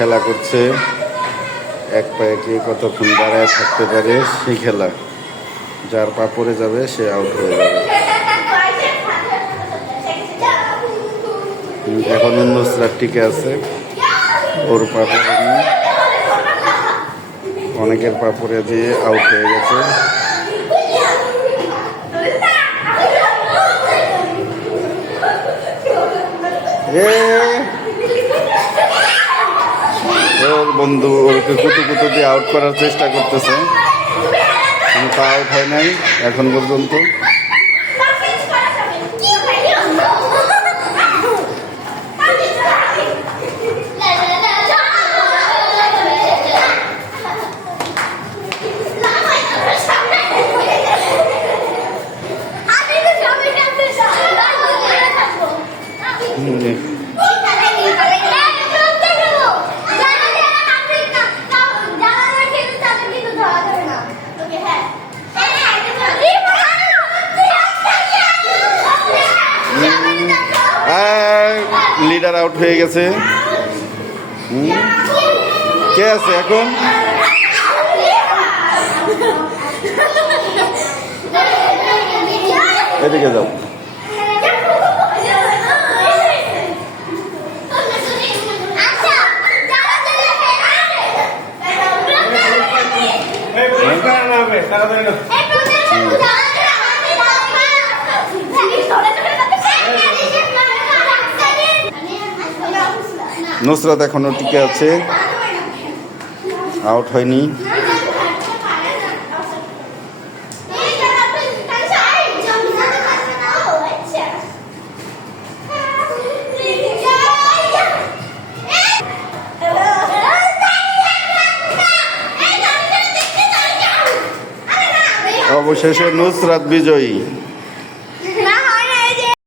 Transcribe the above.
খেলা করছে, এক পায়ে কে কতক্ষণ দাঁড়ায় থাকতে পারে সেই খেলা। যার পা পড়ে যাবে সে আউট হয়ে যাবে। এখন নুসরাত টিকে আছে, ওর পা পড়েনি, অনেকের পা পড়ে দিয়ে আউট হয়ে গেছে। ওর বন্ধু ওকে কুতু কুতু দিয়ে আউট করার চেষ্টা করতেছে, কিন্তু আউট হয় নাই এখন পর্যন্ত। লিডার আউট হয়ে গেছে। কে আছে এখন? এদিকে যাও। নুসরাত এখনো টিকে আছে, আউট হয়নি। অবশেষে নুসরাত বিজয়ী।